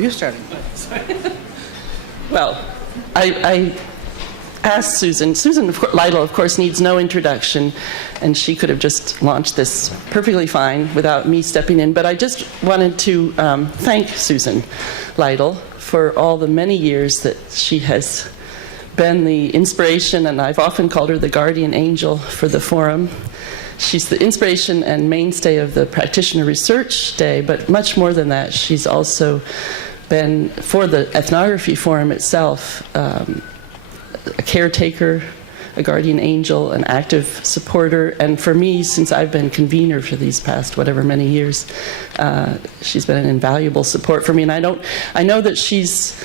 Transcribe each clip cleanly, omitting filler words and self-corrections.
you're starting. Well, I asked Susan. Susan Lytle, of course, needs no introduction, and she could have just launched this perfectly fine without me stepping in. But I just wanted to thank Susan Lytle for all the many years that she has been the inspiration, and I've often called her the guardian angel for the forum. She's the inspiration and mainstay of the Practitioner Research Day, but much more than that, she's also been, for the Ethnography Forum itself, a caretaker, a guardian angel, an active supporter, and for me, since I've been convener for these past whatever many years, she's been an invaluable support for me. And I know that she's,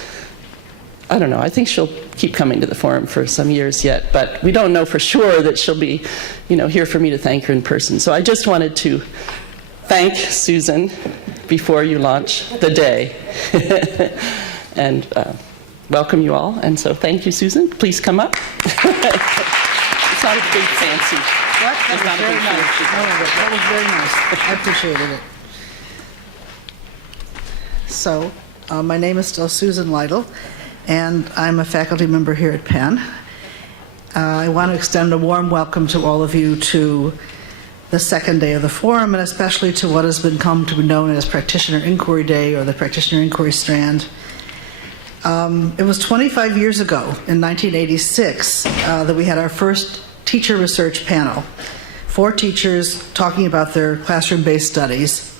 I don't know, I think she'll keep coming to the forum for some years yet, but we don't know for sure that she'll be, here for me to thank her in person. So I just wanted to thank Susan before you launch the day. And welcome you all. And so thank you, Susan. Please come up. It's not a big fancy. That was very nice. That was very nice. I appreciated it. So, my name is still Susan Lytle, and I'm a faculty member here at Penn. I want to extend a warm welcome to all of you to the second day of the forum, and especially to what has come to be known as Practitioner Inquiry Day, or the Practitioner Inquiry Strand. It was 25 years ago, in 1986, that we had our first teacher research panel. 4 teachers talking about their classroom-based studies.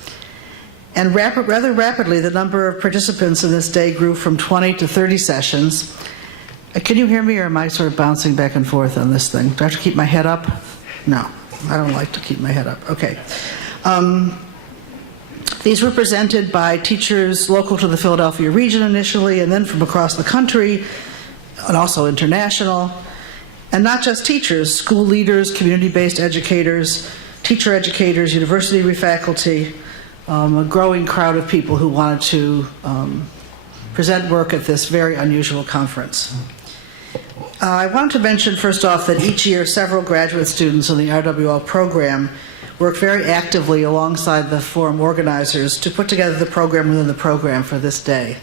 And rather rapidly, the number of participants in this day grew from 20 to 30 sessions. Can you hear me, or am I sort of bouncing back and forth on this thing? Do I have to keep my head up? No, I don't like to keep my head up. Okay. These were presented by teachers local to the Philadelphia region initially, and then from across the country, and also international. And not just teachers, school leaders, community-based educators, teacher educators, university faculty, a growing crowd of people who wanted to present work at this very unusual conference. I want to mention first off that each year several graduate students in the RWL program work very actively alongside the forum organizers to put together the program within the program for this day.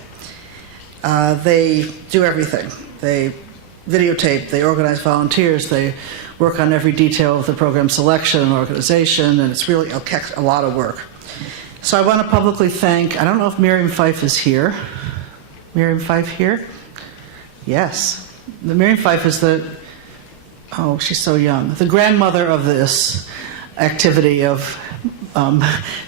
They do everything. They videotape, they organize volunteers, they work on every detail of the program selection and organization, and it's really a lot of work. So I want to publicly thank, I don't know if Miriam Fife is here. Miriam Fife here? Yes. Miriam Fife is she's so young, the grandmother of this activity of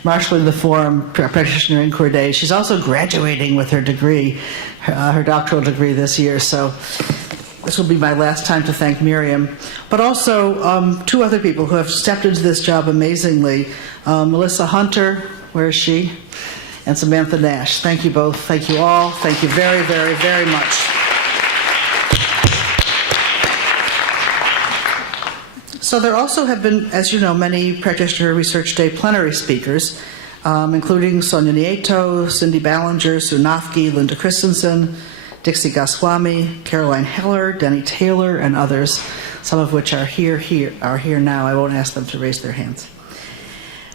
marshaling the forum Practitioner Inquiry Day. She's also graduating with her degree, her doctoral degree this year, so this will be my last time to thank Miriam. But also 2 other people who have stepped into this job amazingly. Melissa Hunter, where is she? And Samantha Nash. Thank you both. Thank you all. Thank you very, very, very much. So there also have been, as you know, many Practitioner Research Day plenary speakers, including Sonia Nieto, Cindy Ballinger, Sue Nafke, Linda Christensen, Dixie Goswami, Caroline Heller, Denny Taylor, and others, some of which are here now. I won't ask them to raise their hands.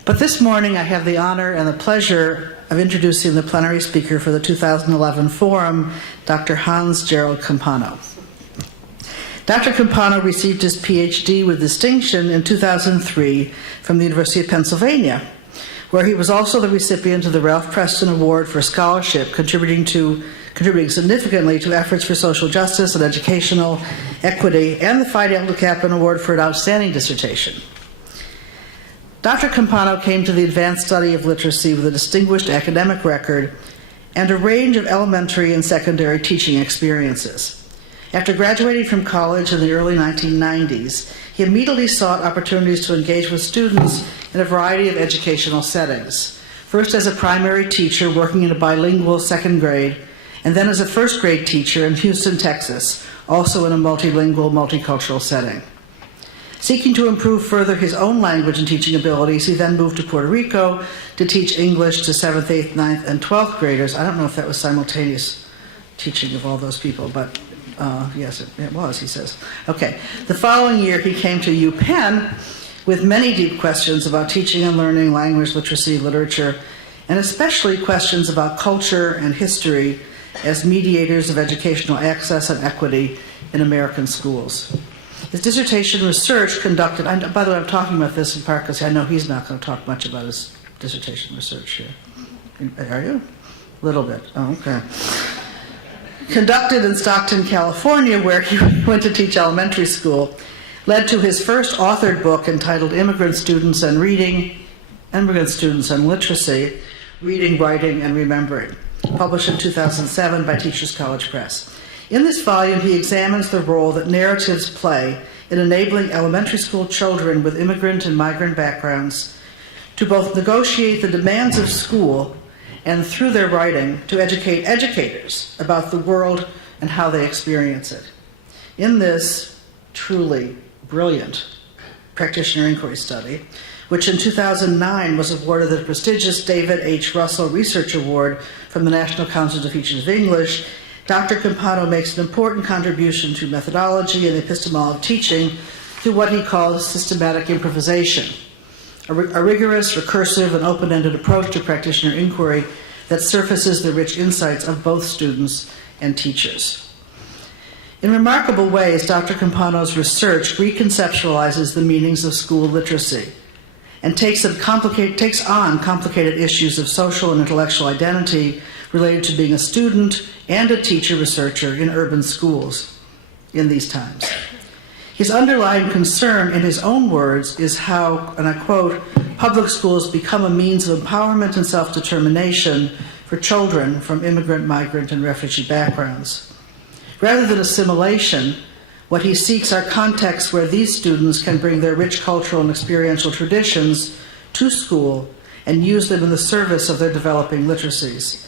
But this morning I have the honor and the pleasure of introducing the plenary speaker for the 2011 forum, Dr. Hans Gerald Campano. Dr. Campano received his PhD with distinction in 2003 from the University of Pennsylvania, where he was also the recipient of the Ralph Preston Award for Scholarship, contributing significantly to efforts for social justice and educational equity, and the Phi Delta Kappa Award for an outstanding dissertation. Dr. Campano came to the advanced study of literacy with a distinguished academic record and a range of elementary and secondary teaching experiences. After graduating from college in the early 1990s, he immediately sought opportunities to engage with students in a variety of educational settings. First as a primary teacher working in a bilingual second grade, and then as a first grade teacher in Houston, Texas, also in a multilingual, multicultural setting. Seeking to improve further his own language and teaching abilities, he then moved to Puerto Rico to teach English to 7th, 8th, 9th, and 12th graders. I don't know if that was simultaneous teaching of all those people, but yes, it was, he says. Okay. The following year, he came to UPenn with many deep questions about teaching and learning, language, literacy, literature, and especially questions about culture and history as mediators of educational access and equity in American schools. His dissertation research conducted, and by the way, I'm talking about this in part because I know he's not going to talk much about his dissertation research here. Are you? A little bit. Oh, okay. Conducted in Stockton, California, where he went to teach elementary school, led to his first authored book entitled Immigrant Students and Reading, Immigrant Students and Literacy, Reading, Writing, and Remembering, published in 2007 by Teachers College Press. In this volume, he examines the role that narratives play in enabling elementary school children with immigrant and migrant backgrounds to both negotiate the demands of school and, through their writing, to educate educators about the world and how they experience it. In this truly brilliant practitioner inquiry study, which in 2009 was awarded the prestigious David H. Russell Research Award from the National Council of Teachers of English, Dr. Campano makes an important contribution to methodology and epistemology of teaching through what he calls systematic improvisation, a rigorous, recursive, and open-ended approach to practitioner inquiry that surfaces the rich insights of both students and teachers. In remarkable ways, Dr. Campano's research reconceptualizes the meanings of school literacy and takes on complicated issues of social and intellectual identity related to being a student and a teacher researcher in urban schools in these times. His underlying concern, in his own words, is how, and I quote, public schools become a means of empowerment and self-determination for children from immigrant, migrant, and refugee backgrounds. Rather than assimilation, what he seeks are contexts where these students can bring their rich cultural and experiential traditions to school and use them in the service of their developing literacies.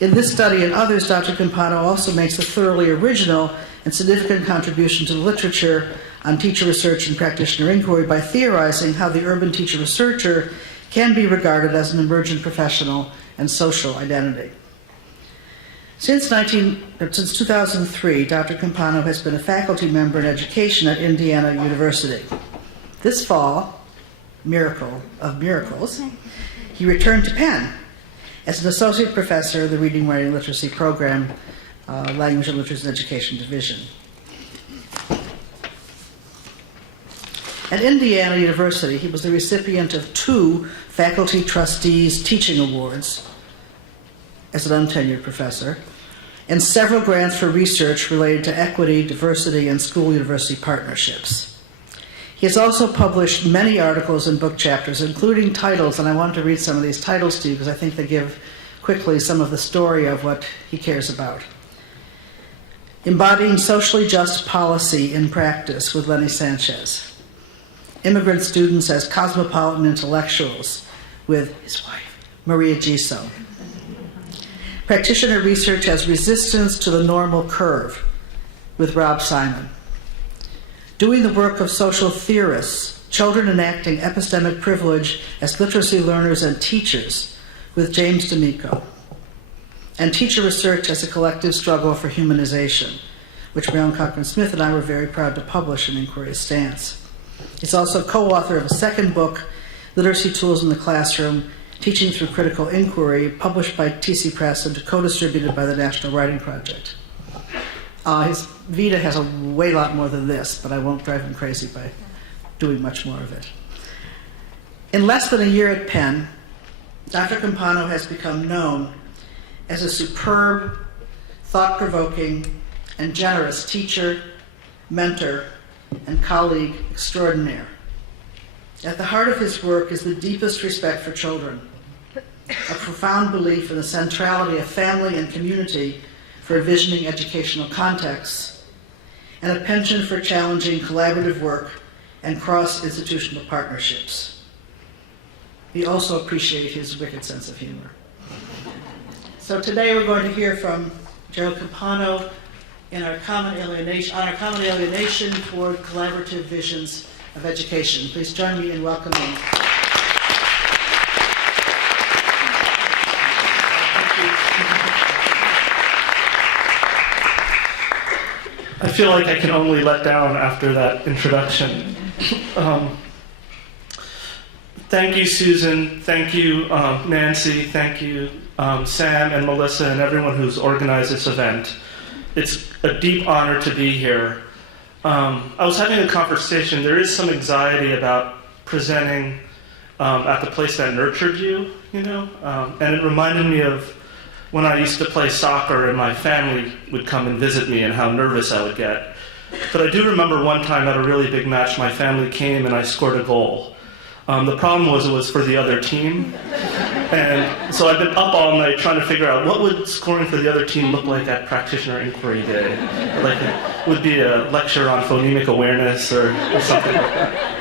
In this study and others, Dr. Campano also makes a thoroughly original and significant contribution to the literature on teacher research and practitioner inquiry by theorizing how the urban teacher researcher can be regarded as an emergent professional and social identity. Since 2003, Dr. Campano has been a faculty member in education at Indiana University. This fall, miracle of miracles, he returned to Penn as an associate professor of the Reading, Writing, Literacy Program, Language and Literacy and Education Division. At Indiana University, he was the recipient of 2 Faculty Trustees Teaching Awards as an untenured professor, and several grants for research related to equity, diversity, and school-university partnerships. He has also published many articles and book chapters, including titles, and I wanted to read some of these titles to you because I think they give quickly some of the story of what he cares about. Embodying Socially Just Policy in Practice with Lenny Sanchez. Immigrant Students as Cosmopolitan Intellectuals with his wife, Maria Giso. Practitioner Research as Resistance to the Normal Curve with Rob Simon. Doing the Work of Social Theorists, Children Enacting Epistemic Privilege as Literacy Learners and Teachers with James D'Amico. And Teacher Research as a Collective Struggle for Humanization, which Brown Cochran Smith and I were very proud to publish in Inquiry's Stance. He's also co-author of a second book, Literacy Tools in the Classroom, Teaching Through Critical Inquiry, published by TC Press and co-distributed by the National Writing Project. His Vita has a way lot more than this, but I won't drive him crazy by doing much more of it. In less than a year at Penn, Dr. Campano has become known as a superb, thought-provoking, and generous teacher, mentor, and colleague extraordinaire. At the heart of his work is the deepest respect for children, a profound belief in the centrality of family and community for envisioning educational contexts, and a penchant for challenging collaborative work and cross-institutional partnerships. We also appreciate his wicked sense of humor. So today we're going to hear from Gerald Campano on our common alienation toward collaborative visions of education. Please join me in welcoming. I feel like I can only let down after that introduction. Thank you, Susan. Thank you, Nancy. Thank you, Sam and Melissa and everyone who's organized this event. It's a deep honor to be here. I was having a conversation. There is some anxiety about presenting at the place that nurtured you, and it reminded me of when I used to play soccer and my family would come and visit me and how nervous I would get. But I do remember one time at a really big match, my family came and I scored a goal. The problem was it was for the other team. And so I've been up all night trying to figure out what would scoring for the other team look like at Practitioner Inquiry Day. Like it would be a lecture on phonemic awareness or something like that.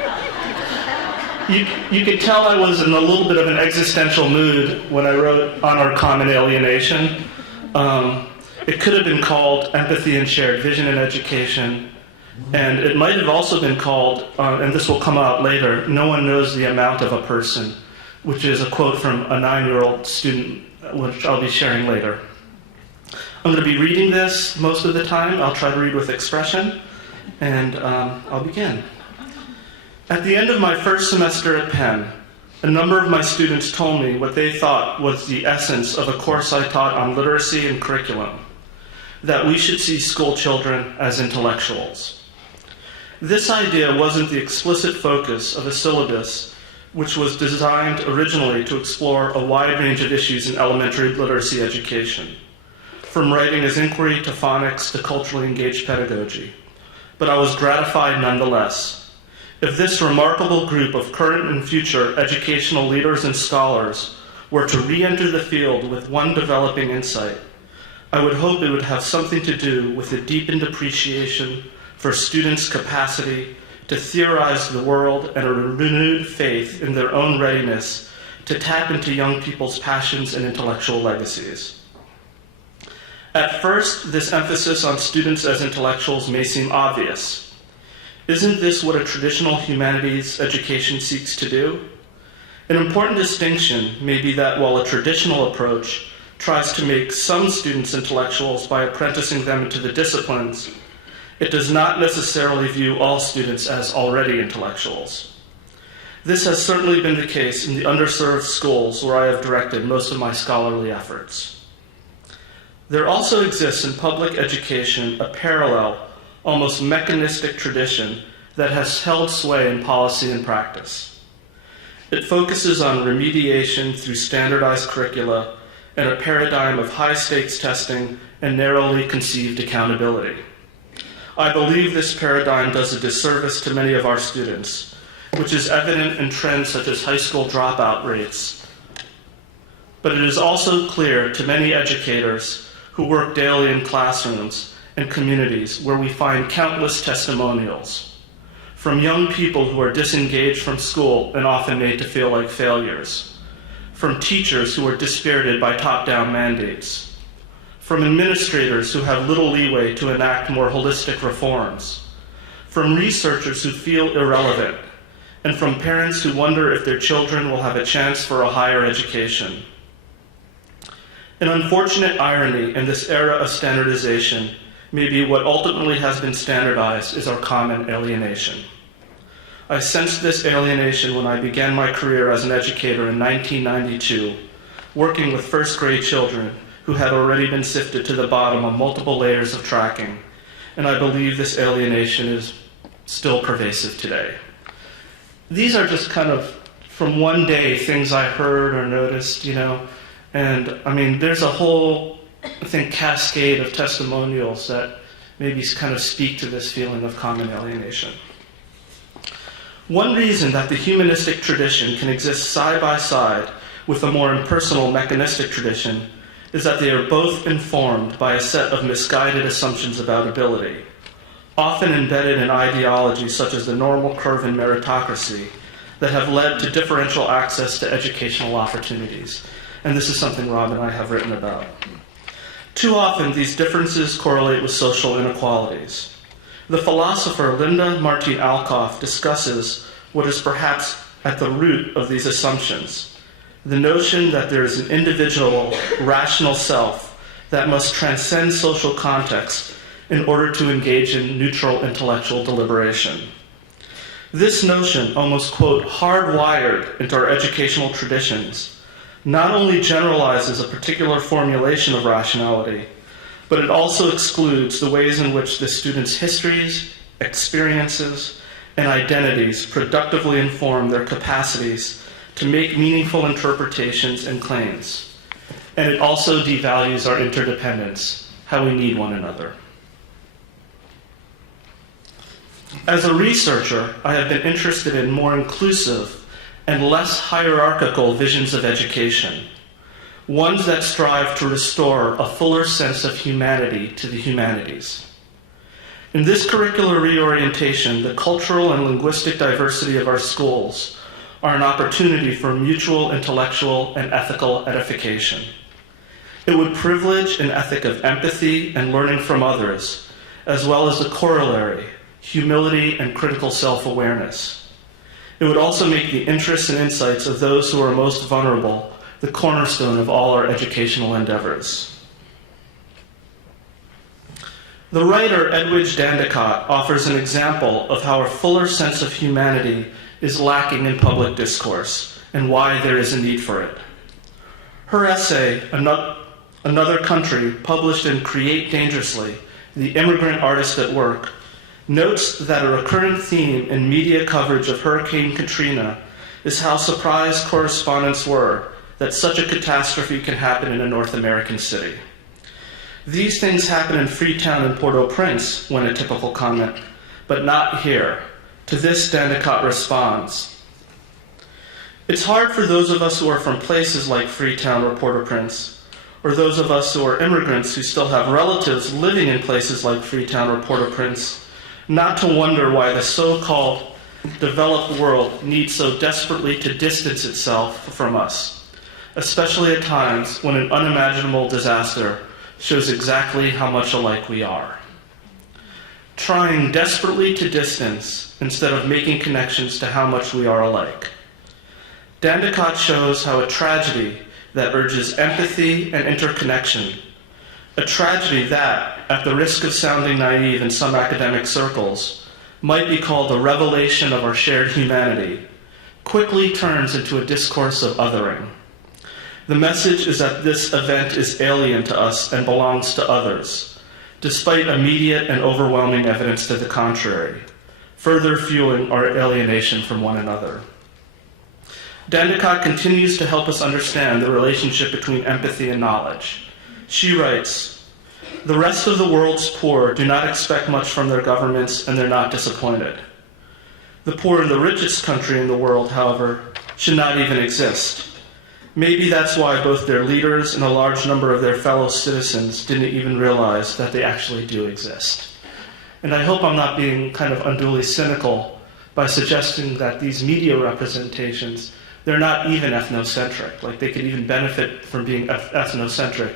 You could tell I was in a little bit of an existential mood when I wrote on our common alienation. It could have been called Empathy and Shared Vision in Education. And it might have also been called, and this will come out later, No One Knows the Amount of a Person, which is a quote from a 9-year-old student, which I'll be sharing later. I'm going to be reading this most of the time. I'll try to read with expression, and I'll begin. At the end of my first semester at Penn, a number of my students told me what they thought was the essence of a course I taught on literacy and curriculum, that we should see school children as intellectuals. This idea wasn't the explicit focus of a syllabus which was designed originally to explore a wide range of issues in elementary literacy education, from writing as inquiry to phonics to culturally engaged pedagogy. But I was gratified nonetheless. If this remarkable group of current and future educational leaders and scholars were to re-enter the field with one developing insight, I would hope it would have something to do with a deepened appreciation for students' capacity to theorize the world and a renewed faith in their own readiness to tap into young people's passions and intellectual legacies. At first, this emphasis on students as intellectuals may seem obvious. Isn't this what a traditional humanities education seeks to do? An important distinction may be that while a traditional approach tries to make some students intellectuals by apprenticing them into the disciplines, it does not necessarily view all students as already intellectuals. This has certainly been the case in the underserved schools where I have directed most of my scholarly efforts. There also exists in public education a parallel, almost mechanistic tradition that has held sway in policy and practice. It focuses on remediation through standardized curricula and a paradigm of high-stakes testing and narrowly conceived accountability. I believe this paradigm does a disservice to many of our students, which is evident in trends such as high school dropout rates. But it is also clear to many educators who work daily in classrooms and communities where we find countless testimonials from young people who are disengaged from school and often made to feel like failures, from teachers who are dispirited by top-down mandates, from administrators who have little leeway to enact more holistic reforms, from researchers who feel irrelevant, and from parents who wonder if their children will have a chance for a higher education. An unfortunate irony in this era of standardization may be what ultimately has been standardized is our common alienation. I sensed this alienation when I began my career as an educator in 1992, working with first grade children who had already been sifted to the bottom of multiple layers of tracking, and I believe this alienation is still pervasive today. These are just kind of, from one day, things I heard or noticed, and I mean, there's a whole, I think, cascade of testimonials that maybe kind of speak to this feeling of common alienation. One reason that the humanistic tradition can exist side by side with a more impersonal mechanistic tradition is that they are both informed by a set of misguided assumptions about ability, often embedded in ideologies such as the normal curve and meritocracy that have led to differential access to educational opportunities. And this is something Rob and I have written about. Too often, these differences correlate with social inequalities. The philosopher Linda Martin Alcoff discusses what is perhaps at the root of these assumptions: the notion that there is an individual, rational self that must transcend social context in order to engage in neutral intellectual deliberation. This notion, almost, quote, hardwired into our educational traditions, not only generalizes a particular formulation of rationality, but it also excludes the ways in which the student's histories, experiences, and identities productively inform their capacities to make meaningful interpretations and claims. And it also devalues our interdependence, how we need one another. As a researcher, I have been interested in more inclusive and less hierarchical visions of education, ones that strive to restore a fuller sense of humanity to the humanities. In this curricular reorientation, the cultural and linguistic diversity of our schools are an opportunity for mutual intellectual and ethical edification. It would privilege an ethic of empathy and learning from others, as well as the corollary, humility and critical self-awareness. It would also make the interests and insights of those who are most vulnerable the cornerstone of all our educational endeavors. The writer Edwidge Dandicott offers an example of how a fuller sense of humanity is lacking in public discourse and why there is a need for it. Her essay, Another Country, published in Create Dangerously, The Immigrant Artist at Work, notes that a recurrent theme in media coverage of Hurricane Katrina is how surprised correspondents were that such a catastrophe can happen in a North American city. These things happen in Freetown and Port-au-Prince, went a typical comment, but not here. To this, Dandicott responds, "It's hard for those of us who are from places like Freetown or Port-au-Prince, or those of us who are immigrants who still have relatives living in places like Freetown or Port-au-Prince, not to wonder why the so-called developed world needs so desperately to distance itself from us, especially at times when an unimaginable disaster shows exactly how much alike we are. Trying desperately to distance instead of making connections to how much we are alike. Dandicott shows how a tragedy that urges empathy and interconnection, a tragedy that, at the risk of sounding naive in some academic circles, might be called a revelation of our shared humanity, quickly turns into a discourse of othering. The message is that this event is alien to us and belongs to others, despite immediate and overwhelming evidence to the contrary, further fueling our alienation from one another." Dandicott continues to help us understand the relationship between empathy and knowledge. She writes, "The rest of the world's poor do not expect much from their governments, and they're not disappointed. The poor in the richest country in the world, however, should not even exist. Maybe that's why both their leaders and a large number of their fellow citizens didn't even realize that they actually do exist." And I hope I'm not being kind of unduly cynical by suggesting that these media representations, they're not even ethnocentric. Like, they could even benefit from being ethnocentric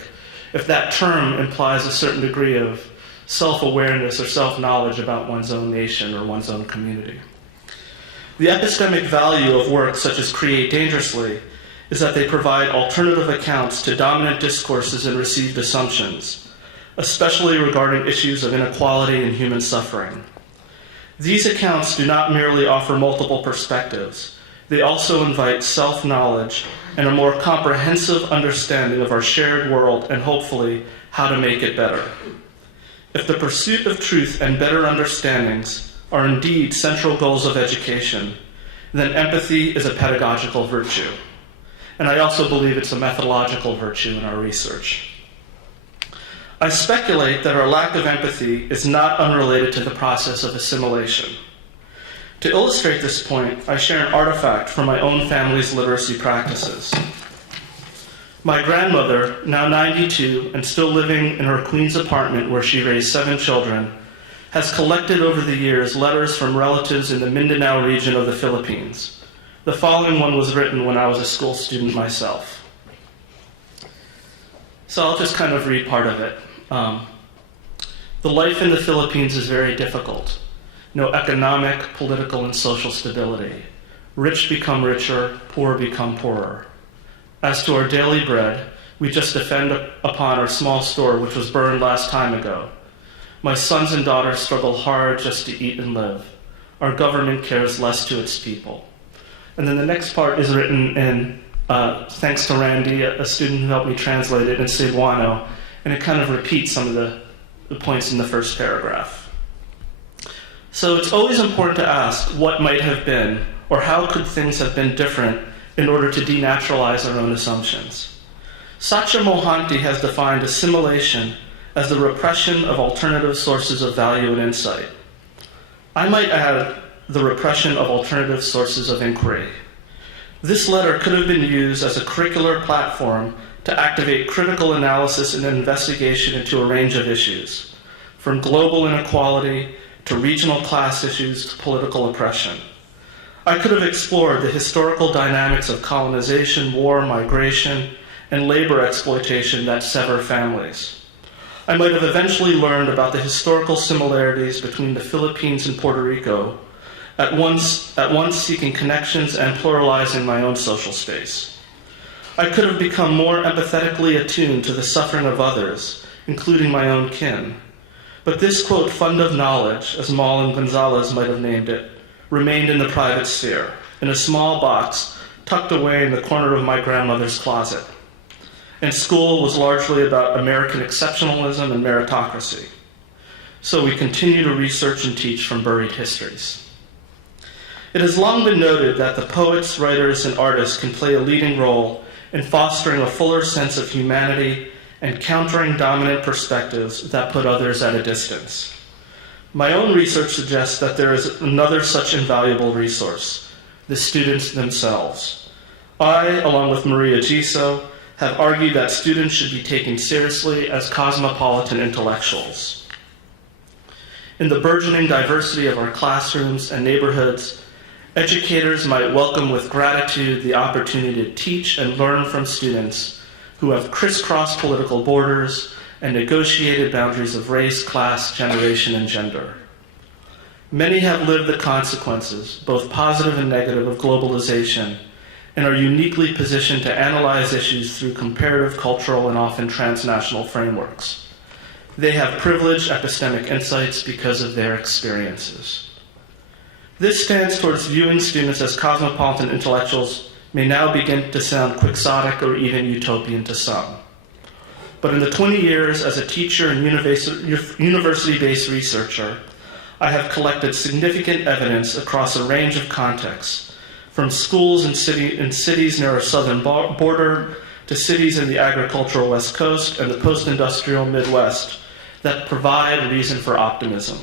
if that term implies a certain degree of self-awareness or self-knowledge about one's own nation or one's own community. The epistemic value of works such as Create Dangerously is that they provide alternative accounts to dominant discourses and received assumptions, especially regarding issues of inequality and human suffering. These accounts do not merely offer multiple perspectives, they also invite self-knowledge and a more comprehensive understanding of our shared world and hopefully how to make it better. If the pursuit of truth and better understandings are indeed central goals of education, then empathy is a pedagogical virtue. And I also believe it's a methodological virtue in our research. I speculate that our lack of empathy is not unrelated to the process of assimilation. To illustrate this point, I share an artifact from my own family's literacy practices. My grandmother, now 92 and still living in her Queens apartment where she raised 7 children, has collected over the years letters from relatives in the Mindanao region of the Philippines. The following one was written when I was a school student myself. So I'll just kind of read part of it. The life in the Philippines is very difficult. No economic, political, and social stability. Rich become richer, poor become poorer. As to our daily bread, we just depend upon our small store, which was burned last time ago. My sons and daughters struggle hard just to eat and live. our government cares less to its people. And then the next part is written in, thanks to Randy, a student who helped me translate it in Cebuano, and it kind of repeats some of the points in the first paragraph. So it's always important to ask what might have been, or how could things have been different in order to denaturalize our own assumptions. Satya Mohanty has defined assimilation as the repression of alternative sources of value and insight. I might add the repression of alternative sources of inquiry. This letter could have been used as a curricular platform to activate critical analysis and investigation into a range of issues, from global inequality to regional class issues to political oppression. I could have explored the historical dynamics of colonization, war, migration, and labor exploitation that sever families. I might have eventually learned about the historical similarities between the Philippines and Puerto Rico, at once seeking connections and pluralizing my own social space. I could have become more empathetically attuned to the suffering of others, including my own kin. But this, quote, fund of knowledge, as Maul and Gonzalez might have named it, remained in the private sphere, in a small box tucked away in the corner of my grandmother's closet. And school was largely about American exceptionalism and meritocracy. So we continue to research and teach from buried histories. It has long been noted that the poets, writers, and artists can play a leading role in fostering a fuller sense of humanity and countering dominant perspectives that put others at a distance. My own research suggests that there is another such invaluable resource, the students themselves. I, along with Maria Giso, have argued that students should be taken seriously as cosmopolitan intellectuals. In the burgeoning diversity of our classrooms and neighborhoods, educators might welcome with gratitude the opportunity to teach and learn from students who have crisscrossed political borders and negotiated boundaries of race, class, generation, and gender. Many have lived the consequences, both positive and negative, of globalization, and are uniquely positioned to analyze issues through comparative, cultural, and often transnational frameworks. They have privileged epistemic insights because of their experiences. This stance towards viewing students as cosmopolitan intellectuals may now begin to sound quixotic or even utopian to some. But in the 20 years as a teacher and university-based researcher, I have collected significant evidence across a range of contexts, from schools in cities near our southern border to cities in the agricultural West Coast and the post-industrial Midwest, that provide reason for optimism.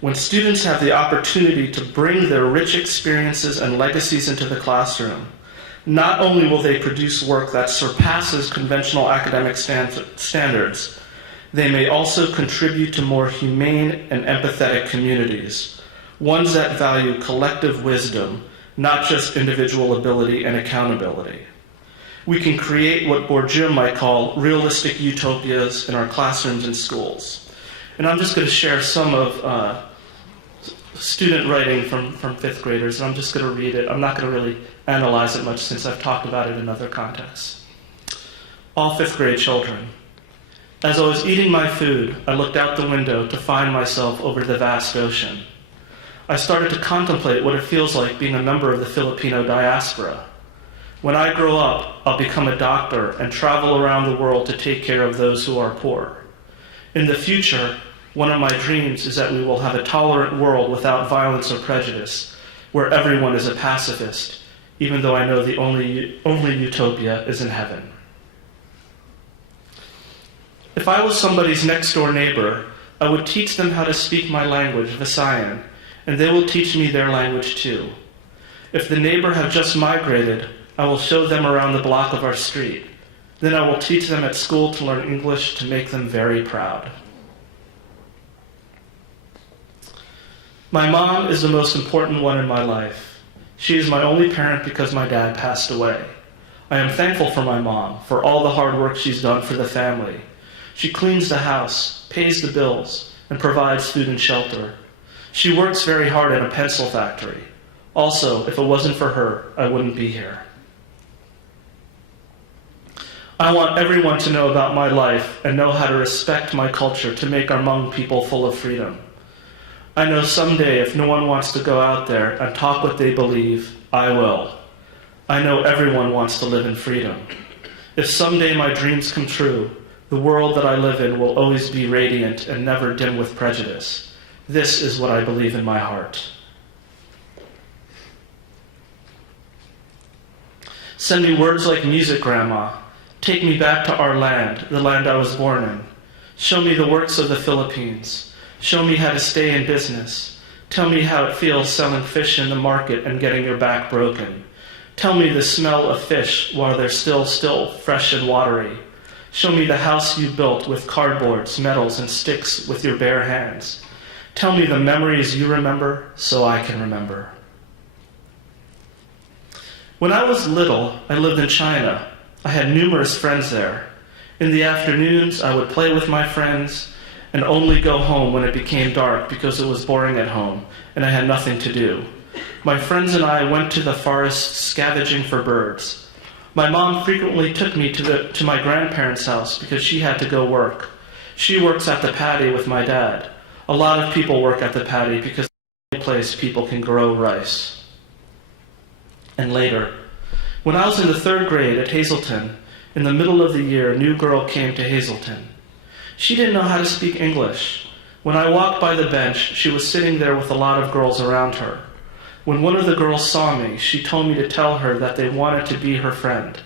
When students have the opportunity to bring their rich experiences and legacies into the classroom, not only will they produce work that surpasses conventional academic standards, they may also contribute to more humane and empathetic communities, ones that value collective wisdom, not just individual ability and accountability. We can create what Bourdieu might call realistic utopias in our classrooms and schools. And I'm just going to share some of student writing from fifth graders, and I'm just going to read it. I'm not going to really analyze it much since I've talked about it in other contexts. All fifth grade children. As I was eating my food, I looked out the window to find myself over the vast ocean. I started to contemplate what it feels like being a member of the Filipino diaspora. When I grow up, I'll become a doctor and travel around the world to take care of those who are poor. In the future, one of my dreams is that we will have a tolerant world without violence or prejudice, where everyone is a pacifist, even though I know the only utopia is in heaven. If I was somebody's next-door neighbor, I would teach them how to speak my language, Visayan, and they will teach me their language too. If the neighbor have just migrated, I will show them around the block of our street. Then I will teach them at school to learn English to make them very proud. My mom is the most important one in my life. She is my only parent because my dad passed away. I am thankful for my mom, for all the hard work she's done for the family. She cleans the house, pays the bills, and provides food and shelter. She works very hard at a pencil factory. Also, if it wasn't for her, I wouldn't be here. I want everyone to know about my life and know how to respect my culture to make our Hmong people full of freedom. I know someday if no one wants to go out there and talk what they believe, I will. I know everyone wants to live in freedom. If someday my dreams come true, the world that I live in will always be radiant and never dim with prejudice. This is what I believe in my heart. Send me words like music, Grandma. Take me back to our land, the land I was born in. Show me the works of the Philippines. Show me how to stay in business. Tell me how it feels selling fish in the market and getting your back broken. Tell me the smell of fish while they're still fresh and watery. Show me the house you built with cardboards, metals, and sticks with your bare hands. Tell me the memories you remember so I can remember. When I was little, I lived in China. I had numerous friends there. In the afternoons, I would play with my friends and only go home when it became dark because it was boring at home and I had nothing to do. My friends and I went to the forest scavenging for birds. My mom frequently took me to my grandparents' house because she had to go work. She works at the paddy with my dad. A lot of people work at the paddy because it's the only place people can grow rice. And later, when I was in the 3rd grade at Hazleton, in the middle of the year, a new girl came to Hazleton. She didn't know how to speak English. When I walked by the bench, she was sitting there with a lot of girls around her. When one of the girls saw me, she told me to tell her that they wanted to be her friend.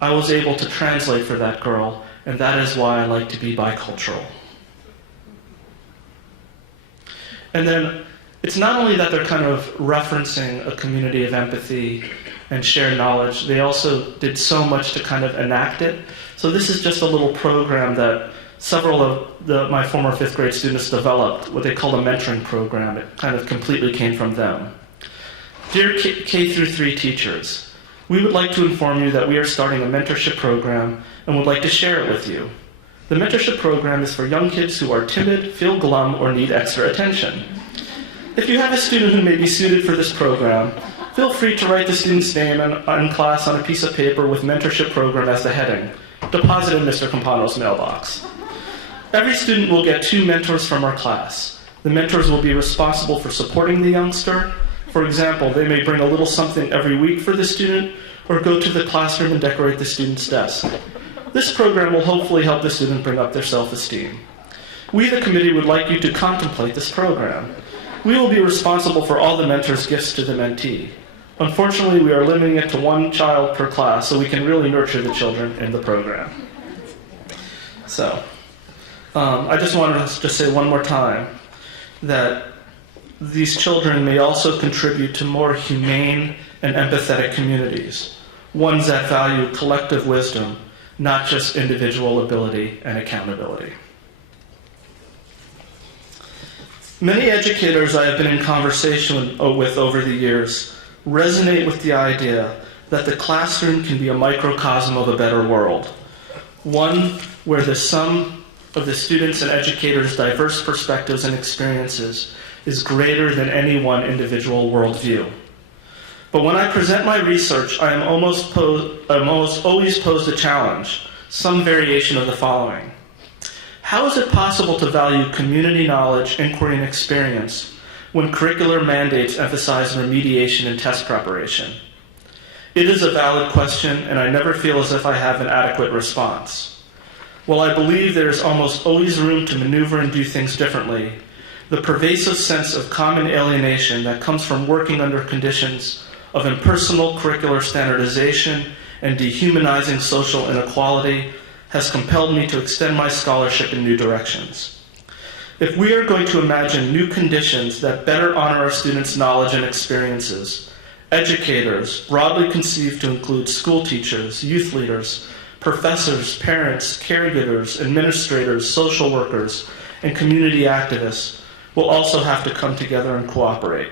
I was able to translate for that girl, and that is why I like to be bicultural. And then, it's not only that they're kind of referencing a community of empathy and shared knowledge, they also did so much to kind of enact it. So this is just a little program that several of my former 5th grade students developed, what they call a mentoring program. It kind of completely came from them. Dear K through 3 teachers, we would like to inform you that we are starting a mentorship program and would like to share it with you. The mentorship program is for young kids who are timid, feel glum, or need extra attention. If you have a student who may be suited for this program, feel free to write the student's name in class on a piece of paper with mentorship program as the heading. Deposit in Mr. Campano's mailbox. Every student will get 2 mentors from our class. The mentors will be responsible for supporting the youngster. For example, they may bring a little something every week for the student or go to the classroom and decorate the student's desk. This program will hopefully help the student bring up their self-esteem. We, the committee, would like you to contemplate this program. We will be responsible for all the mentor's gifts to the mentee. Unfortunately, we are limiting it to 1 child per class so we can really nurture the children in the program. So, I just wanted to say one more time that these children may also contribute to more humane and empathetic communities, ones that value collective wisdom, not just individual ability and accountability. Many educators I have been in conversation with over the years resonate with the idea that the classroom can be a microcosm of a better world, one where the sum of the students' and educators' diverse perspectives and experiences is greater than any one individual worldview. But when I present my research, I am almost always posed a challenge, some variation of the following. How is it possible to value community knowledge, inquiry, and experience when curricular mandates emphasize remediation and test preparation? It is a valid question, and I never feel as if I have an adequate response. While I believe there is almost always room to maneuver and do things differently, the pervasive sense of common alienation that comes from working under conditions of impersonal curricular standardization and dehumanizing social inequality has compelled me to extend my scholarship in new directions. If we are going to imagine new conditions that better honor our students' knowledge and experiences, educators, broadly conceived to include school teachers, youth leaders, professors, parents, caregivers, administrators, social workers, and community activists, will also have to come together and cooperate.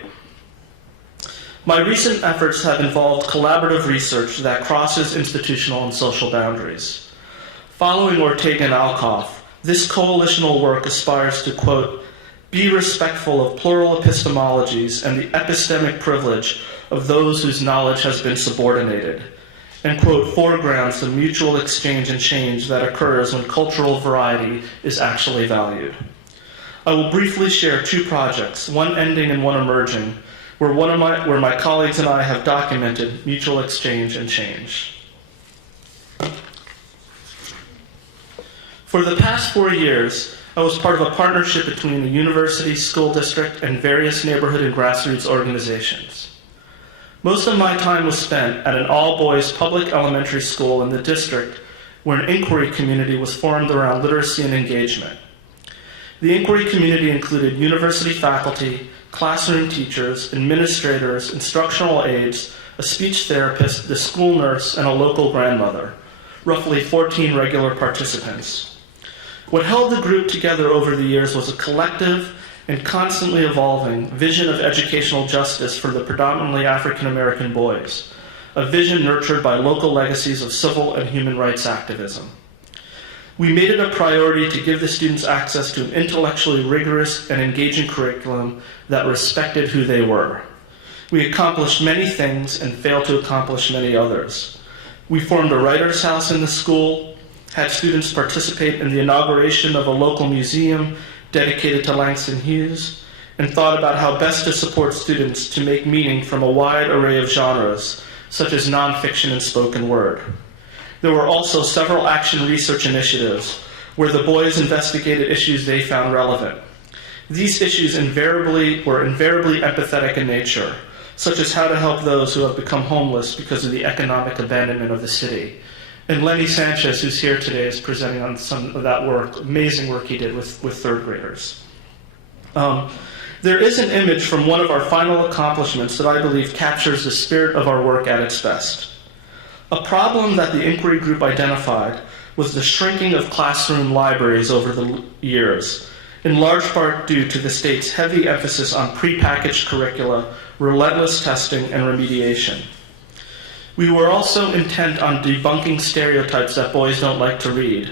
My recent efforts have involved collaborative research that crosses institutional and social boundaries. Following Ortega and Alcoff, this coalitional work aspires to, quote, be respectful of plural epistemologies and the epistemic privilege of those whose knowledge has been subordinated, and, quote, foregrounds the mutual exchange and change that occurs when cultural variety is actually valued. I will briefly share two projects, one ending and one emerging, where my colleagues and I have documented mutual exchange and change. For the past 4 years, I was part of a partnership between the university, school district, and various neighborhood and grassroots organizations. Most of my time was spent at an all-boys public elementary school in the district where an inquiry community was formed around literacy and engagement. The inquiry community included university faculty, classroom teachers, administrators, instructional aides, a speech therapist, the school nurse, and a local grandmother, roughly 14 regular participants. What held the group together over the years was a collective and constantly evolving vision of educational justice for the predominantly African American boys, a vision nurtured by local legacies of civil and human rights activism. We made it a priority to give the students access to an intellectually rigorous and engaging curriculum that respected who they were. We accomplished many things and failed to accomplish many others. We formed a writer's house in the school, had students participate in the inauguration of a local museum dedicated to Langston Hughes, and thought about how best to support students to make meaning from a wide array of genres, such as nonfiction and spoken word. There were also several action research initiatives where the boys investigated issues they found relevant. These issues were invariably empathetic in nature, such as how to help those who have become homeless because of the economic abandonment of the city. And Lenny Sanchez, who's here today, is presenting on some of that work, amazing work he did with third graders. There is an image from one of our final accomplishments that I believe captures the spirit of our work at its best. A problem that the inquiry group identified was the shrinking of classroom libraries over the years, in large part due to the state's heavy emphasis on prepackaged curricula, relentless testing, and remediation. We were also intent on debunking stereotypes that boys don't like to read,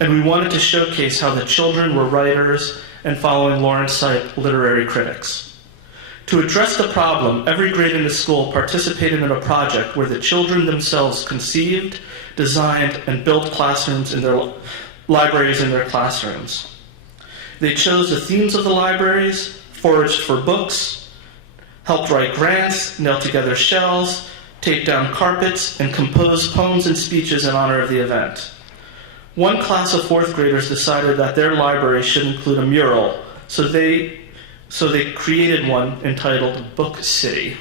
and we wanted to showcase how the children were writers and, following Lawrence Sipe, literary critics. To address the problem, every grade in the school participated in a project where the children themselves conceived, designed, and built classrooms in their libraries in their classrooms. They chose the themes of the libraries, foraged for books, helped write grants, nailed together shelves, taped down carpets, and composed poems and speeches in honor of the event. One class of fourth graders decided that their library should include a mural, so they created one entitled Book City.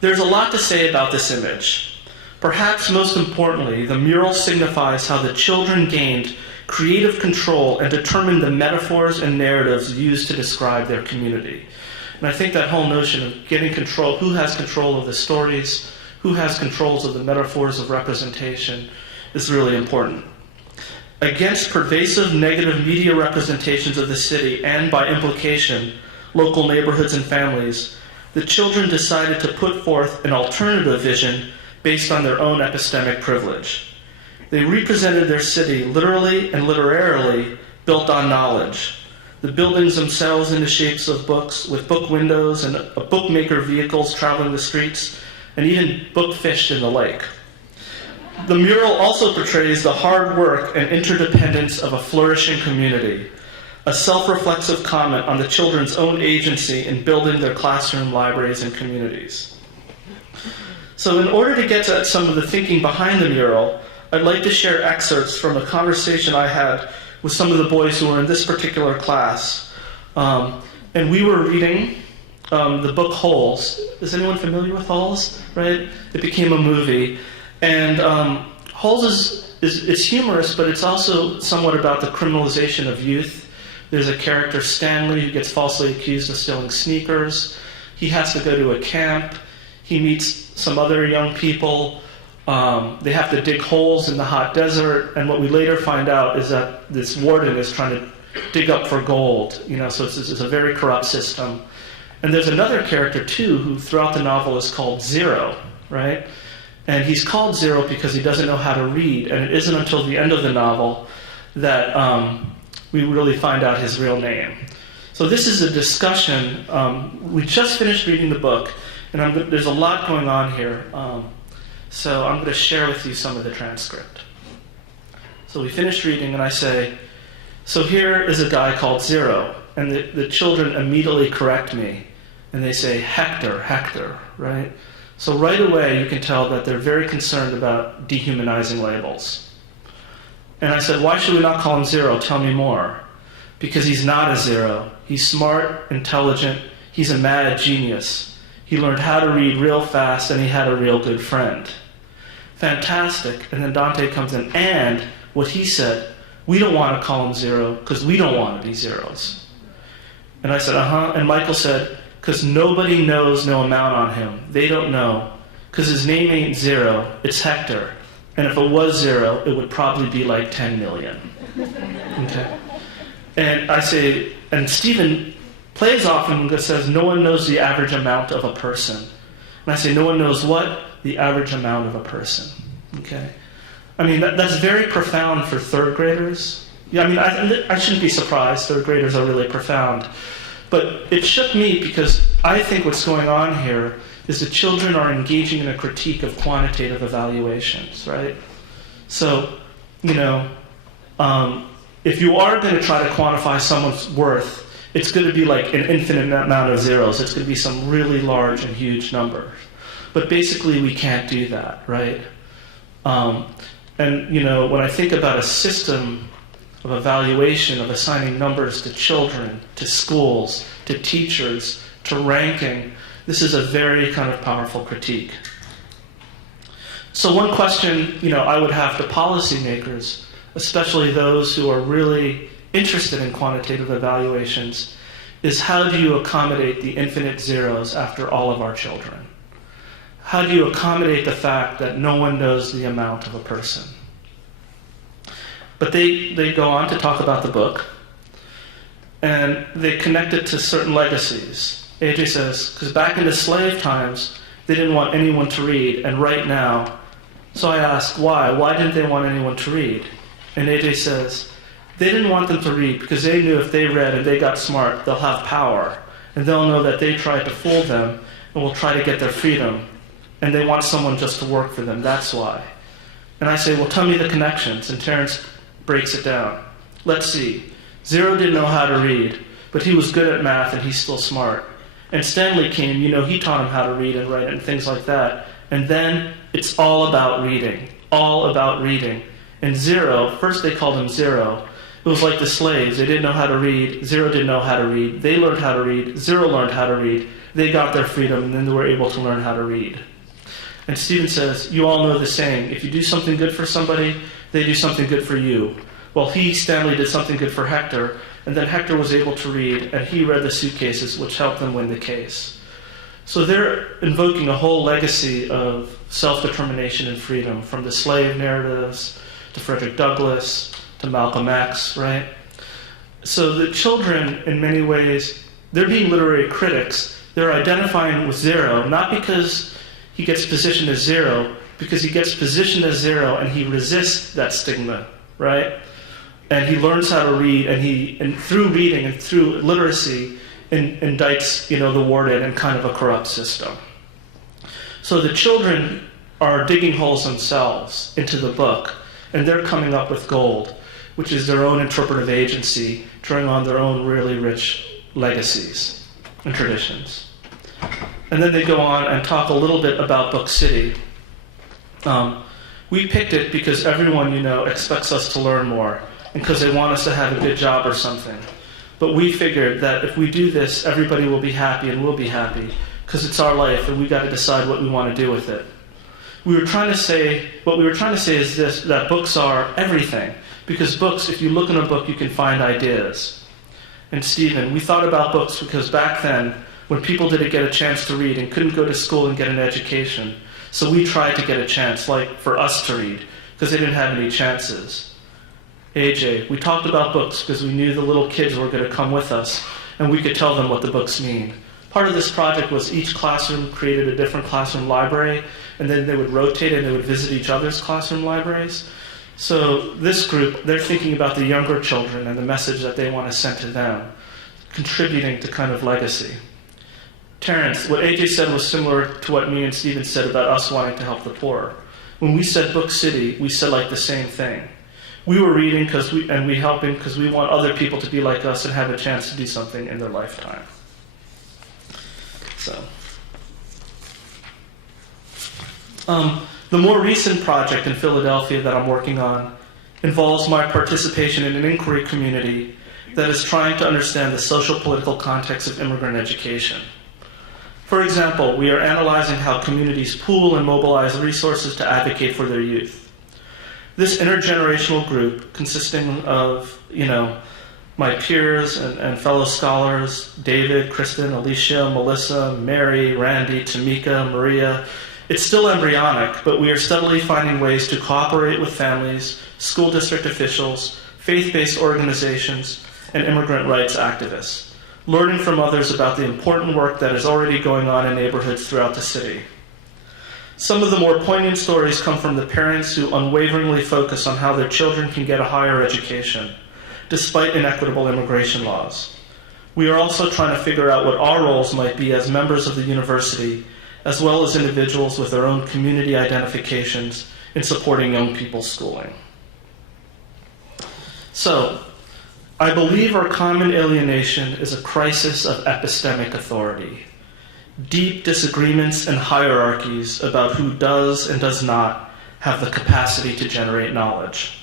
There's a lot to say about this image. Perhaps most importantly, the mural signifies how the children gained creative control and determined the metaphors and narratives used to describe their community. And I think that whole notion of getting control, who has control of the stories, who has controls of the metaphors of representation, is really important. Against pervasive negative media representations of the city and, by implication, local neighborhoods and families, the children decided to put forth an alternative vision based on their own epistemic privilege. They represented their city literally and literarily built on knowledge. The buildings themselves in the shapes of books, with book windows and bookmaker vehicles traveling the streets, and even bookfish in the lake. The mural also portrays the hard work and interdependence of a flourishing community, a self-reflexive comment on the children's own agency in building their classroom, libraries, and communities. So in order to get to some of the thinking behind the mural, I'd like to share excerpts from a conversation I had with some of the boys who were in this particular class. And we were reading the book Holes. Is anyone familiar with Holes? Right? It became a movie. And Holes is humorous, but it's also somewhat about the criminalization of youth. There's a character, Stanley, who gets falsely accused of stealing sneakers. He has to go to a camp. He meets some other young people. They have to dig holes in the hot desert. And what we later find out is that this warden is trying to dig up for gold. So it's a very corrupt system. And there's another character, too, who throughout the novel is called Zero, right? And he's called Zero because he doesn't know how to read. And it isn't until the end of the novel that we really find out his real name. So this is a discussion. We just finished reading the book, and there's a lot going on here. So I'm going to share with you some of the transcript. So we finished reading, and I say, So here is a guy called Zero, and the children immediately correct me, and they say, Hector, Hector, right? So right away you can tell that they're very concerned about dehumanizing labels. And I said, why should we not call him Zero? Tell me more. Because he's not a zero. He's smart, intelligent, he's a mad genius. He learned how to read real fast, and he had a real good friend. Fantastic. And then Dante comes in, and what he said, we don't want to call him Zero because we don't want to be zeros. And I said, uh-huh. And Michael said, because nobody knows no amount on him. They don't know. Because his name ain't Zero, it's Hector. And if it was Zero, it would probably be like 10 million. Okay? And I say, and Stephen plays off and says, no one knows the average amount of a person. And I say, no one knows what? The average amount of a person. Okay? I mean, that's very profound for third graders. Yeah, I mean, I shouldn't be surprised. Third graders are really profound. But it shook me because I think what's going on here is the children are engaging in a critique of quantitative evaluations, right? So, you know, if you are going to try to quantify someone's worth, it's going to be like an infinite amount of zeros. It's going to be some really large and huge number. But basically, we can't do that, right? And, you know, when I think about a system of evaluation, of assigning numbers to children, to schools, to teachers, to ranking, this is a very kind of powerful critique. So one question, you know, I would have to policymakers, especially those who are really interested in quantitative evaluations, is how do you accommodate the infinite zeros after all of our children? How do you accommodate the fact that no one knows the amount of a person? But they go on to talk about the book, and they connect it to certain legacies. AJ says, because back in the slave times, they didn't want anyone to read, and right now, so I ask, why? Why didn't they want anyone to read? And AJ says, they didn't want them to read because they knew if they read and they got smart, they'll have power, and they'll know that they tried to fool them and will try to get their freedom, and they want someone just to work for them, that's why. And I say, well, tell me the connections, and Terrence breaks it down. Let's see. Zero didn't know how to read, but he was good at math and he's still smart. And Stanley came, you know, he taught him how to read and write and things like that. And then it's all about reading. All about reading. And Zero, first they called him Zero. It was like the slaves. They didn't know how to read. Zero didn't know how to read. They learned how to read. Zero learned how to read. They got their freedom and then they were able to learn how to read. And Stephen says, you all know the saying, if you do something good for somebody, they do something good for you. Well, Stanley, did something good for Hector, and then Hector was able to read, and he read the suitcases, which helped them win the case. So they're invoking a whole legacy of self-determination and freedom, from the slave narratives to Frederick Douglass to Malcolm X, right? So the children, in many ways, they're being literary critics. They're identifying with Zero, not because he gets positioned as Zero, because he gets positioned as Zero and he resists that stigma, right? And he learns how to read, and through reading and through literacy, indicts, you know, the warden and kind of a corrupt system. So the children are digging holes themselves into the book, and they're coming up with gold, which is their own interpretive agency, drawing on their own really rich legacies and traditions. And then they go on and talk a little bit about Book City. We picked it because everyone, you know, expects us to learn more, and because they want us to have a good job or something. But we figured that if we do this, everybody will be happy and we'll be happy, because it's our life and we got to decide what we want to do with it. What we were trying to say is this, that books are everything. Because books, if you look in a book, you can find ideas. And Stephen, we thought about books because back then, when people didn't get a chance to read and couldn't go to school and get an education, so we tried to get a chance, like for us to read, because they didn't have any chances. AJ, we talked about books because we knew the little kids were going to come with us, and we could tell them what the books mean. Part of this project was each classroom created a different classroom library, and then they would rotate and they would visit each other's classroom libraries. So this group, they're thinking about the younger children and the message that they want to send to them, contributing to kind of legacy. Terrence, what AJ said was similar to what me and Stephen said about us wanting to help the poor. When we said Book City, we said like the same thing. We were reading and we helping because we want other people to be like us and have a chance to do something in their lifetime. So, the more recent project in Philadelphia that I'm working on involves my participation in an inquiry community that is trying to understand the social political context of immigrant education. For example, we are analyzing how communities pool and mobilize resources to advocate for their youth. This intergenerational group, consisting of, my peers and fellow scholars, David, Kristen, Alicia, Melissa, Mary, Randy, Tamika, Maria, it's still embryonic, but we are steadily finding ways to cooperate with families, school district officials, faith-based organizations, and immigrant rights activists, learning from others about the important work that is already going on in neighborhoods throughout the city. Some of the more poignant stories come from the parents who unwaveringly focus on how their children can get a higher education, despite inequitable immigration laws. We are also trying to figure out what our roles might be as members of the university, as well as individuals with their own community identifications in supporting young people's schooling. So, I believe our common alienation is a crisis of epistemic authority. Deep disagreements and hierarchies about who does and does not have the capacity to generate knowledge.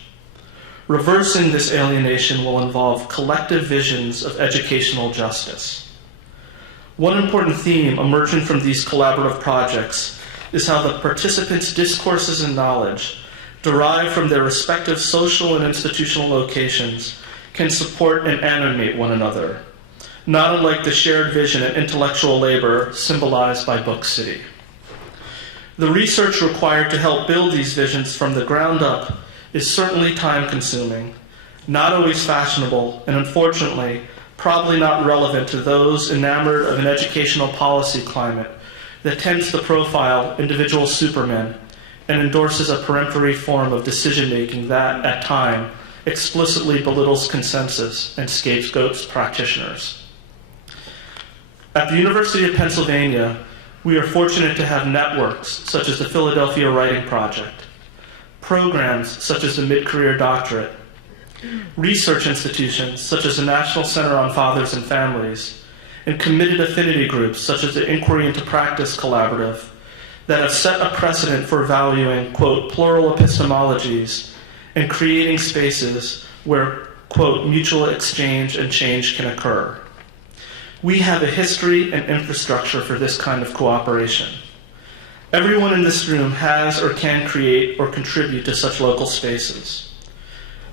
Reversing this alienation will involve collective visions of educational justice. One important theme emerging from these collaborative projects is how the participants' discourses and knowledge, derived from their respective social and institutional locations, can support and animate one another, not unlike the shared vision and intellectual labor symbolized by Book City. The research required to help build these visions from the ground up is certainly time-consuming, not always fashionable, and unfortunately, probably not relevant to those enamored of an educational policy climate that tends to profile individual supermen and endorses a peremptory form of decision-making that, at times, explicitly belittles consensus and scapegoats practitioners. At the University of Pennsylvania, we are fortunate to have networks such as the Philadelphia Writing Project, programs such as the Mid-Career Doctorate, research institutions such as the National Center on Fathers and Families, and committed affinity groups such as the Inquiry into Practice Collaborative that have set a precedent for valuing, quote, plural epistemologies and creating spaces where, quote, mutual exchange and change can occur. We have a history and infrastructure for this kind of cooperation. Everyone in this room has or can create or contribute to such local spaces.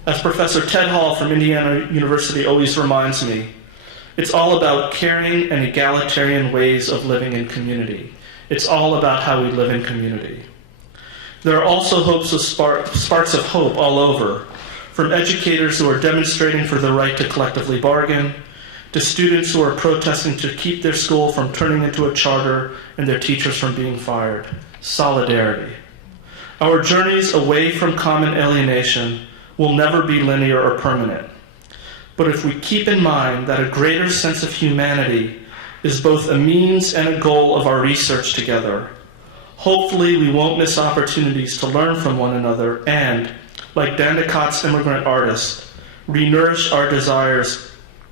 As Professor Ted Hall from Indiana University always reminds me, it's all about caring and egalitarian ways of living in community. It's all about how we live in community. There are also sparks of hope all over, from educators who are demonstrating for the right to collectively bargain, to students who are protesting to keep their school from turning into a charter and their teachers from being fired. Solidarity. Our journeys away from common alienation will never be linear or permanent. But if we keep in mind that a greater sense of humanity is both a means and a goal of our research together, hopefully we won't miss opportunities to learn from one another and, like Dandicott's immigrant artist, re-nourish our desires,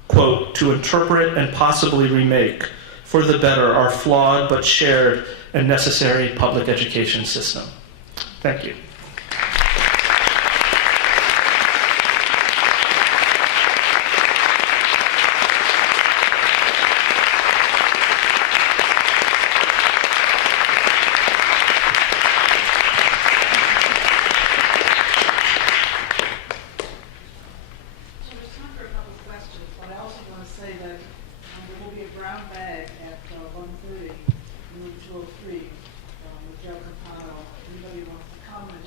quote, to interpret and possibly remake for the better our flawed but shared and necessary public education system. Thank you. Room 203 with Gerald Campano. Anybody wants to come and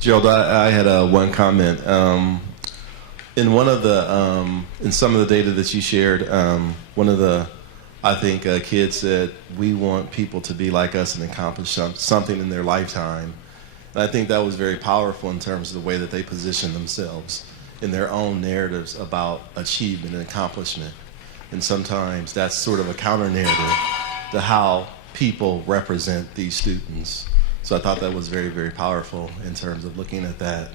Gerald, I had one comment. In one of the, in some of the data that you shared, one of the, I think, kids said, we want people to be like us and accomplish something in their lifetime. And I think that was very powerful in terms of the way that they position themselves in their own narratives about achievement and accomplishment. And sometimes that's sort of a counter-narrative to how people represent these students. So I thought that was very, very powerful in terms of looking at that,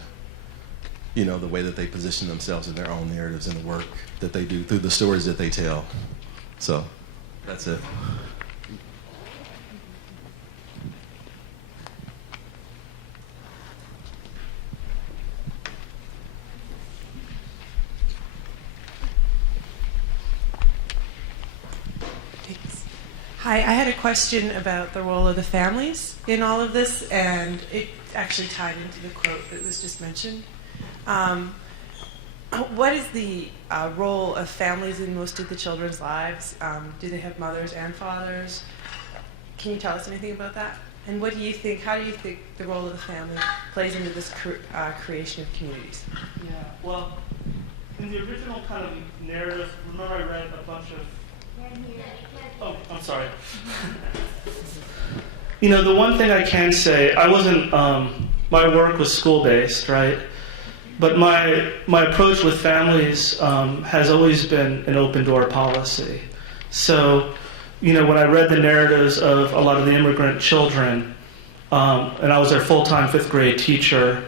you know, the way that they position themselves in their own narratives and the work that they do through the stories that they tell. So that's it. Thanks. Hi, I had a question about the role of the families in all of this, and it actually tied into the quote that was just mentioned. What is the role of families in most of the children's lives? Do they have mothers and fathers? Can you tell us anything about that? And what do you think, how do you think the role of the family plays into this creation of communities? Yeah, well, in the original kind of narrative, remember I read a bunch of... Oh, I'm sorry. You know, the one thing I can say, I wasn't, my work was school-based, right? But my approach with families has always been an open-door policy. So, you know, when I read the narratives of a lot of the immigrant children, and I was their full-time fifth grade teacher,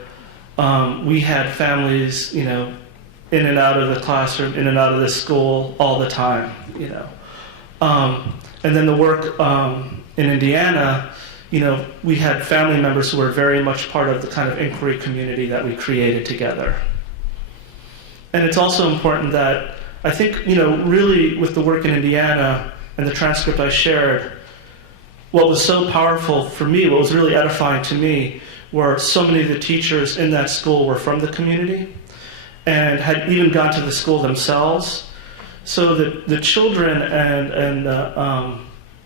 we had families, you know, in and out of the classroom, in and out of the school all the time, you know. And then the work in Indiana, you know, we had family members who were very much part of the kind of inquiry community that we created together. And it's also important that I think, you know, really with the work in Indiana and the transcript I shared, what was so powerful for me, what was really edifying to me, were so many of the teachers in that school were from the community and had even gone to the school themselves. So that the children and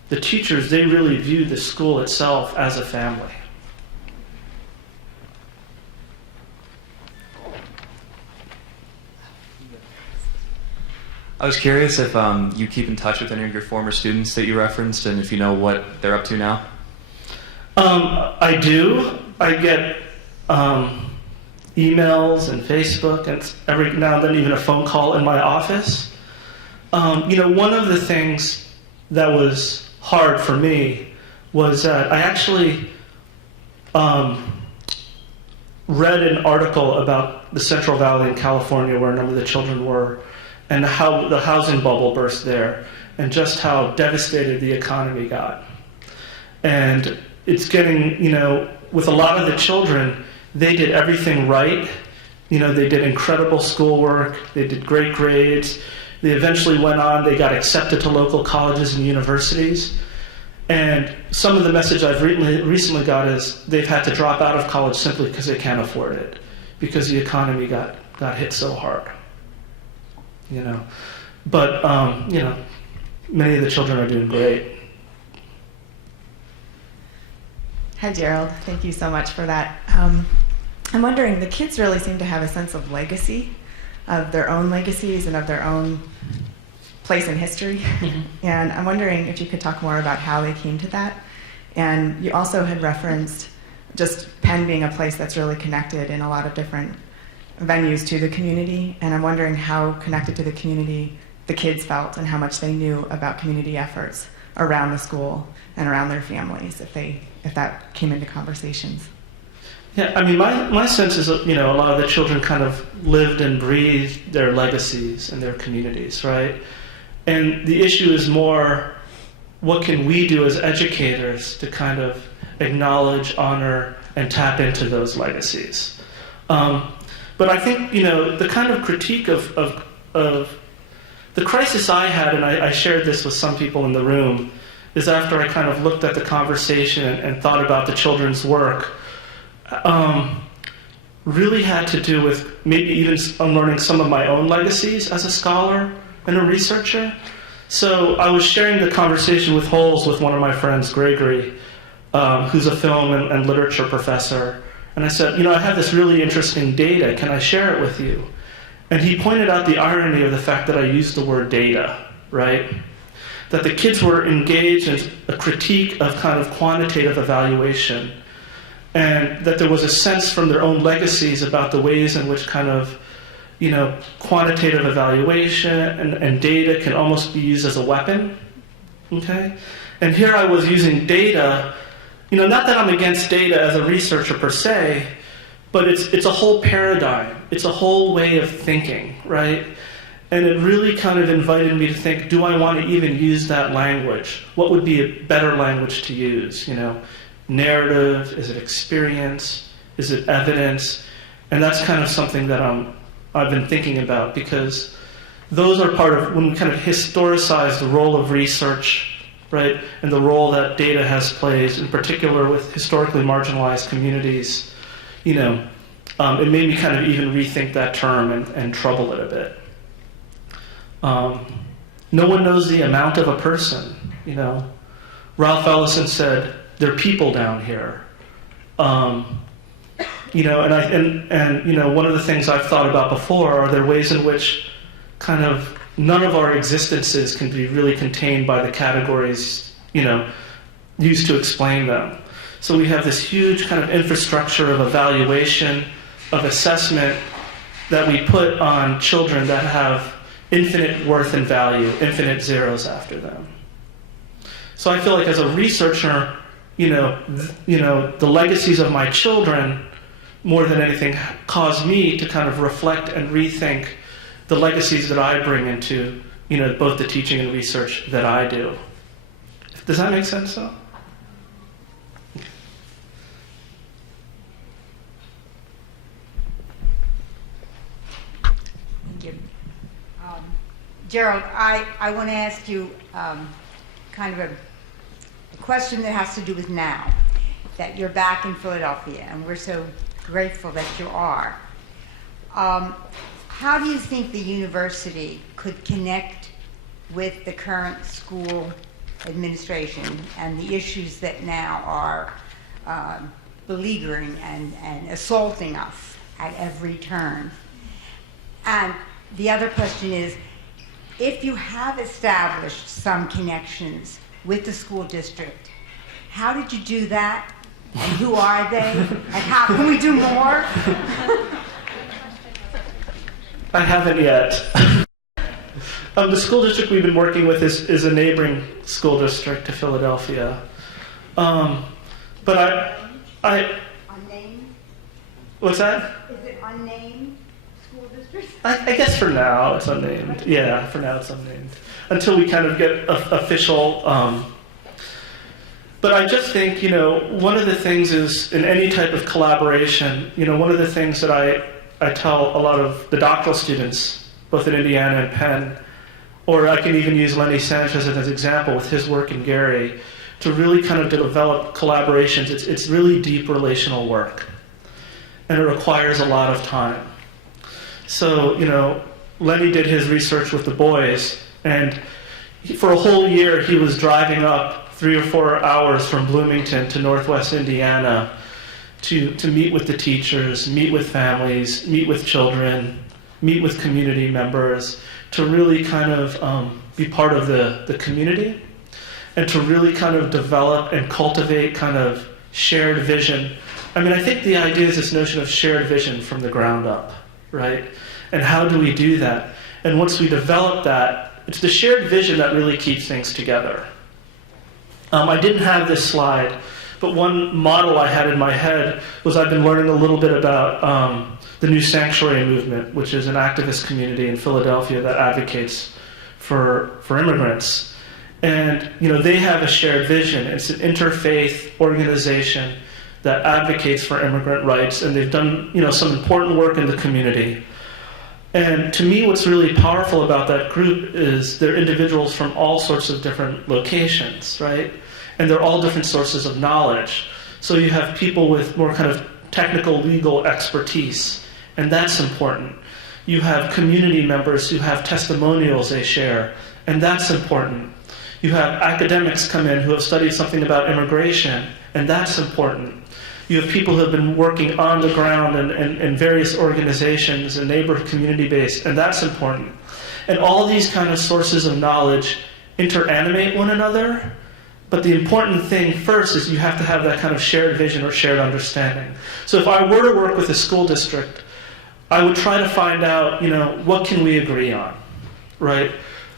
the teachers, they really view the school itself as a family. I was curious if you keep in touch with any of your former students that you referenced, and if you know what they're up to now. I do. I get emails and Facebook, and every now and then even a phone call in my office. You know, one of the things that was hard for me was that I actually read an article about the Central Valley in California where a number of the children were, and how the housing bubble burst there, and just how devastated the economy got. And it's getting, you know, with a lot of the children, they did everything right. You know, they did incredible schoolwork, they did great grades, they eventually went on, they got accepted to local colleges and universities. And some of the message I've recently got is they've had to drop out of college simply because they can't afford it, because the economy got hit so hard. You know, but you know, many of the children are doing great. Hi, Gerald. Thank you so much for that. I'm wondering, the kids really seem to have a sense of legacy, of their own legacies and of their own place in history. Mm-hmm. And I'm wondering if you could talk more about how they came to that. And you also had referenced just Penn being a place that's really connected in a lot of different venues to the community. And I'm wondering how connected to the community the kids felt and how much they knew about community efforts around the school and around their families, if that came into conversations. Yeah, I mean, my sense is, you know, a lot of the children kind of lived and breathed their legacies and their communities, right? And the issue is more, what can we do as educators to kind of acknowledge, honor, and tap into those legacies? But I think, you know, the kind of critique of the crisis I had, and I shared this with some people in the room, is after I kind of looked at the conversation and thought about the children's work, really had to do with maybe even unlearning some of my own legacies as a scholar and a researcher. So I was sharing the conversation with Holes with one of my friends, Gregory, who's a film and literature professor. And I said, I have this really interesting data. Can I share it with you? And he pointed out the irony of the fact that I used the word data, right? That the kids were engaged in a critique of kind of quantitative evaluation, and that there was a sense from their own legacies about the ways in which kind of, quantitative evaluation and data can almost be used as a weapon, okay? And here I was using data, not that I'm against data as a researcher per se, but it's a whole paradigm. It's a whole way of thinking, right? And it really kind of invited me to think, do I want to even use that language? What would be a better language to use? Narrative, is it experience, is it evidence? And that's kind of something that I've been thinking about, because those are part of when we kind of historicize the role of research, right? And the role that data has played, in particular with historically marginalized communities. It made me kind of even rethink that term and trouble it a bit. No one knows the amount of a person, Ralph Ellison said, "There are people down here." And one of the things I've thought about before are there ways in which kind of none of our existences can be really contained by the categories, used to explain them. So we have this huge kind of infrastructure of evaluation, of assessment that we put on children that have infinite worth and value, infinite zeros after them. So I feel like as a researcher, the legacies of my children, more than anything, cause me to kind of reflect and rethink the legacies that I bring into, both the teaching and research that I do. Does that make sense, though? Thank you. Gerald, I want to ask you kind of a question that has to do with now, that you're back in Philadelphia, and we're so grateful that you are. How do you think the university could connect with the current school administration and the issues that now are beleaguering and assaulting us at every turn? And the other question is, if you have established some connections with the school district, how did you do that? And who are they? And how can we do more? I haven't yet. The school district we've been working with is a neighboring school district to Philadelphia. But I Unnamed? what's that? Is it unnamed school district? I guess for now it's unnamed. Yeah, for now it's unnamed. Until we kind of get official. But I just think, one of the things is in any type of collaboration, one of the things that I tell a lot of the doctoral students, both in Indiana and Penn, or I can even use Lenny Sanchez as an example with his work in Gary, to really kind of develop collaborations. It's really deep relational work, and it requires a lot of time. So, Lenny did his research with the boys, and for a whole year he was driving up 3 or 4 hours from Bloomington to Northwest Indiana to meet with the teachers, meet with families, meet with children, meet with community members, to really kind of be part of the community, and to really kind of develop and cultivate kind of shared vision. I think the idea is this notion of shared vision from the ground up, right? And how do we do that? And once we develop that, it's the shared vision that really keeps things together. I didn't have this slide, but one model I had in my head was I've been learning a little bit about the New Sanctuary Movement, which is an activist community in Philadelphia that advocates for immigrants. And they have a shared vision. It's an interfaith organization that advocates for immigrant rights, and they've done some important work in the community. And to me, what's really powerful about that group is they're individuals from all sorts of different locations, right? And they're all different sources of knowledge. So you have people with more kind of technical legal expertise, and that's important. You have community members who have testimonials they share, and that's important. You have academics come in who have studied something about immigration, and that's important. You have people who have been working on the ground in various organizations and neighborhood community-based, and that's important. And all these kind of sources of knowledge interanimate one another, but the important thing first is you have to have that kind of shared vision or shared understanding. So if I were to work with a school district, I would try to find out, what can we agree on, right?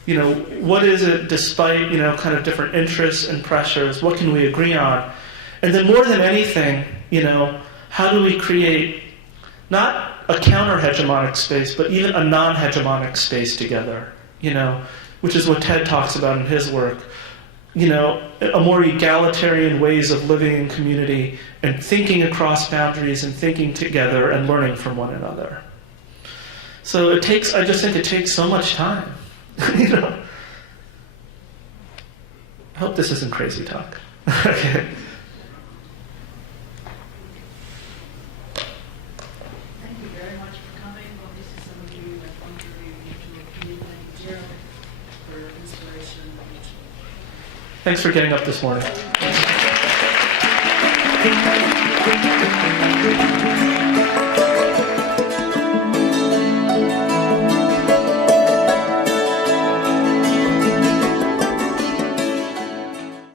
What is it despite, kind of different interests and pressures, what can we agree on? And then more than anything, how do we create not a counter-hegemonic space, but even a non-hegemonic space together, which is what Ted talks about in his work. A more egalitarian ways of living in community and thinking across boundaries and thinking together and learning from one another. So I just think it takes so much time. I hope this isn't crazy talk. Okay. Thank you very much for coming. Obviously, some of you have contributed to a community. Thank you, Gerald, for your inspiration. Thanks for getting up this morning.